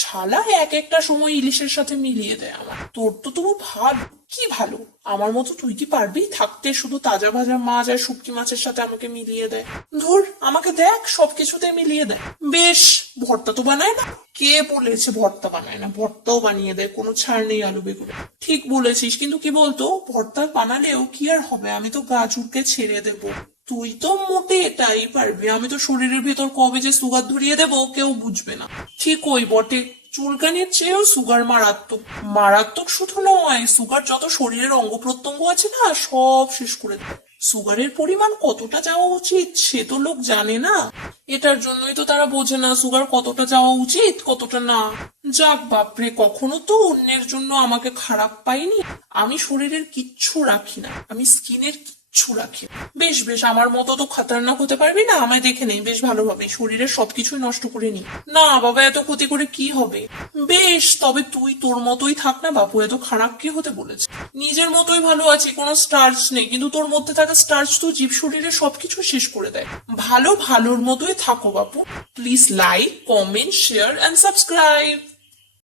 শালা এক একটা সময় ইলিশের সাথে মিলিয়ে দেয় আমার। তোর তো তবু ভালো, কি ভালো। আমার মতো তুই কি পারবি থাকতে শুধু তাজা ভাজা মাছ আর শুটকি মাছের সাথে আমাকে মিলিয়ে দেয়? ধুর, আমাকে দেখ সবকিছুতে মিলিয়ে দেয়। বেশ, ভর্তা তো বানায় না? কে বলেছে ভর্তা বানায় না? ভর্তাও বানিয়ে দেয়, কোনো ছাড় নেই আলু বেগুনে। ঠিক বলেছিস, কিন্তু কি বলতো, ভর্তা বানালেও কি আর হবে, আমি তো গা চুটকে ছেড়ে দেবো। তুই তো মোটে এটাই পারবি, আমি তো শরীরের ভেতর কবে যে সুগার ধরিয়ে দেবো কেউ বুঝবে না। ঠিক ওই বটে, চুলকানির চেয়েও সুগার মারাত্মক। মারাত্মক শুধু নয়, সুগার যত শরীরের অঙ্গ প্রত্যঙ্গ আছে না সব শেষ করে দেয়। সুগারের পরিমাণ কতটা যাওয়া উচিত সে তো লোক জানে না। এটার জন্যই তো তারা বোঝে না সুগার কতটা যাওয়া উচিত কতটা না। যাক বাপরে, কখনো তো অন্যের জন্য আমাকে খারাপ পাইনি। আমি শরীরের কিচ্ছু রাখি না, আমি স্কিনের কিচ্ছু রাখি না। বেশ বেশ, আমার মতো তো খতরনাক হতে পারবি না, আমায় দেখে নেই বেশ ভালোভাবে, শরীরের সবকিছুই নষ্ট করে নি। না বাবা, এত ক্ষতি করে কি হবে। বেশ, তবে তুই তোর মতোই থাক না বাপু, এত খারাপ কি হতে বলেছে। নিজের মতোই ভালো আছি, কোনো স্টার্চ নেই, কিন্তু তোর মধ্যে থাকা স্টার্চ তো জীব শরীরের সবকিছু শেষ করে দেয়। ভালো ভালোর মতোই থাকো বাপু। Please like, comment, share and subscribe.